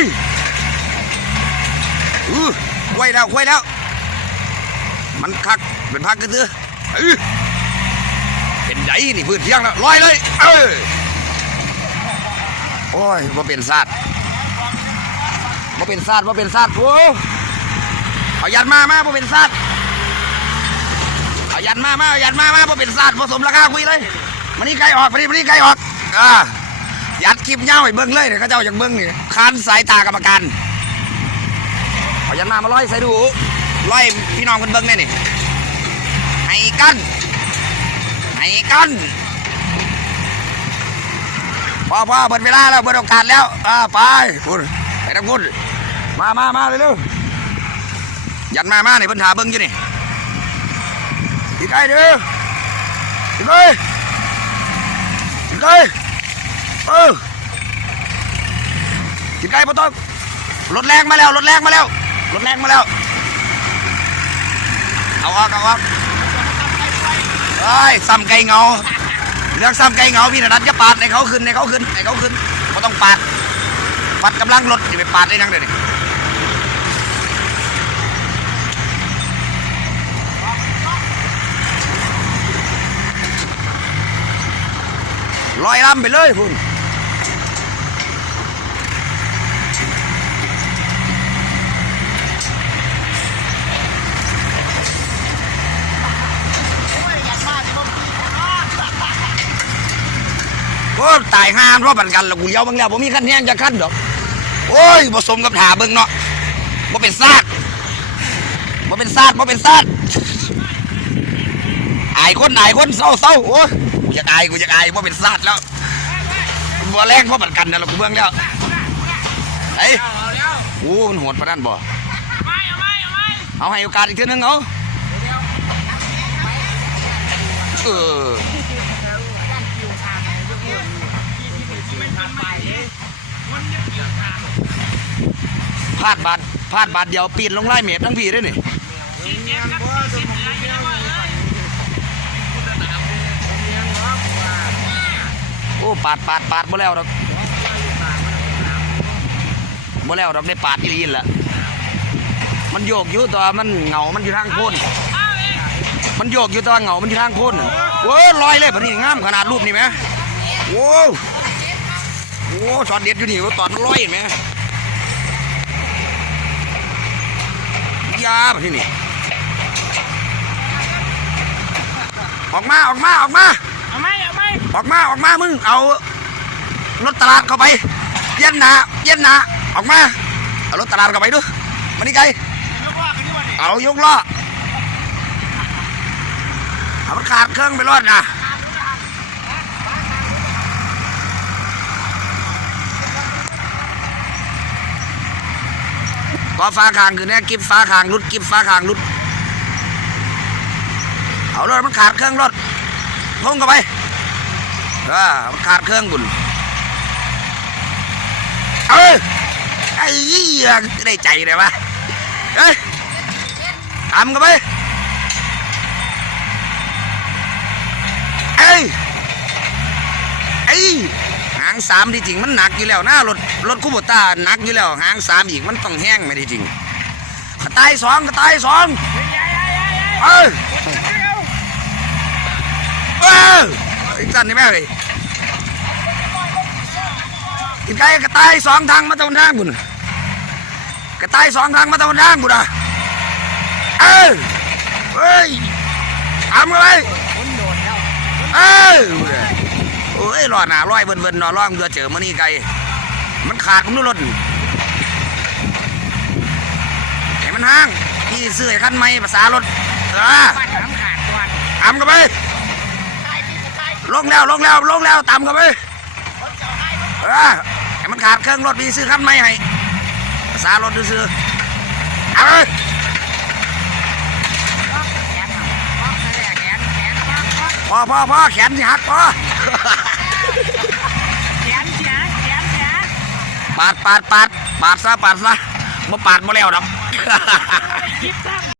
ยอือไว้แล้วไว้แล้ว มันคักเป็นพักกันเถอะเออเป็นใหญ่นี่พื้นเที่ยงแล้วลอยเลยเออโอ้ยว่าเป็นซาดว่าเป็นซาดว่าเป็นซาดโอ้เอายันมามาว่าเป็นซาดเอายันมามาเอายันมามาว่าเป็นซาดผสมราคาคุยเลยมันนี่ไกลออกมันนี่มันนี่ไกลออกอ่า ยัดคลิปเงาให้เบิ้งเลยเนี่ยเขาเจ้าอย่างเบิ้งนี่คานสายตากรรมการเอายันมามาร้อยใส่ดูร้อยพี่น้องคนเบิ้งได้นี่ให้กันให้กันพอพอเปิดเวลาแล้วเปิดโอกาสแล้วอ่าไปคุณไปทางคุณมามามาเร็วๆยันมามาเนี่เพิ่นถาเบิ้งอยู่นี่อีกไอ้เด้ออีกไอ้อีกไอ้ เออกินไก่ปะต้องรถแรงมาแล้วรถแรงมาแล้วรถแรงมาแล้ว เอาออกเอาออกเอ้ยซ้ำไก่เงาเลือกซ้ำไก่เงาพี่นันจะปาดในเขาขึ้นในเขาขึ้นในเขาขึ้นไม่ต้องปาดปัดกำลังรถอย่าไปปาดได้นั่งเดี๋ยวนี้ลอยลำไปเลยคุณ โอ้ตายห้ามพราะบันกันล้วกูเลี้ยวบางแล้วผมมีขั้นแห้งจะขั้นดอกโอ้ยผสมกับถาเบิ่งเนาะบ่เป็นซาดบ่เป็นซาดบ่เป็นซาดอายคนอายคนเศร้าเศร้าโอ้ยกูจะอายกูจะอายบ่เป็นซาดแล้วบ่แรงเพราะบันกันนั่นแหละกูเบิ่งแล้วเฮ้ยโอ้มันโหดปานนั้นบ่เอาให้โอกาสอีกทีนึงเอาเออ พลาดบาทพลาดบาทเดียวปีนลงไล่เมตรทั้งพี่ได้นี่โอ้ปาดปาดปาดบ่แล้วดอกบ่แล้วดอกได้ปาดอีหลีนนแหละมันโยกอยู่ตัวมันเหงา มันอยู่ทางโคนมันโยกอยู่ตัวเหงา มันอยู่ทางโคนน่ะโอ้ยลอยเลยปะนี่งามขนาดรูปนี่ไหมโอ้ โอ้ช็อตเด็ดอยู่นี่ว่าตอนมันลอยเห็นไหมยาแบบที่นี่ ออกมาออกมาออกมาเอาไหมเอาไหมออกมาออกมามึงเอารถตลาดเข้าไป เย็นหนาเย็นหนาออกมาเอารถตลาดเข้าไปดูมานี่ไกลยกว่ากันดีกว่านี่เอายกล้อเอามันขาดเครื่องไปรอดนะ ก็ฟ้าคางคือเนี่ยกิบฟ้าคางรุดกิบฟ้าคางรุด เอารถมันขาดเครื่องรถลงเข้าไปเออมันขาดเครื่องบุญเอ้ยไอ้เหี้ยได้ใจเลยวะเอ้ยทำกันไปเอ้ยเอ้ยางสามที่จริงมันหนักอยู่แล้วนะรถรถคูโบต้าหนักอยู่แล้วหางสามอีกมันต้องแห้งไม่ได้จริงกระต่ายสองกระต่ายสองเอ้ยเออไอ้สันนี่แม่เลยกินไก่กระต่ายสองทางมาตะวันทางบุญกระต่ายสองทางมาตะวันทางบุญอะเออเฮ้ยทำกันไปเออ โอ้ยรอหนาร้อยเบิ่นเบิ่นนอร้องเดือเจอมานี่ไก่มันขาดมันนู่นรถให้มันห้างพี่ซื้อให้คันใหม่ภาษารถเออบ้านน้ำขาดก่อนทำกันไปลงแล้วลงแล้วลงแล้วตามกันไปเออให้มันขาดเครื่องรถดีซื้อคันใหม่ให้ภาษารถซื้อๆเอาเลยแขนป๊อกแขนแขนแขนป๊อกป๊อกพอพอพอแขนสิหักพอ แขนเสียแขนเสียปาดปาดปาดปาดซะปาดซะมาปาดมาแล้วดอกคิดซะ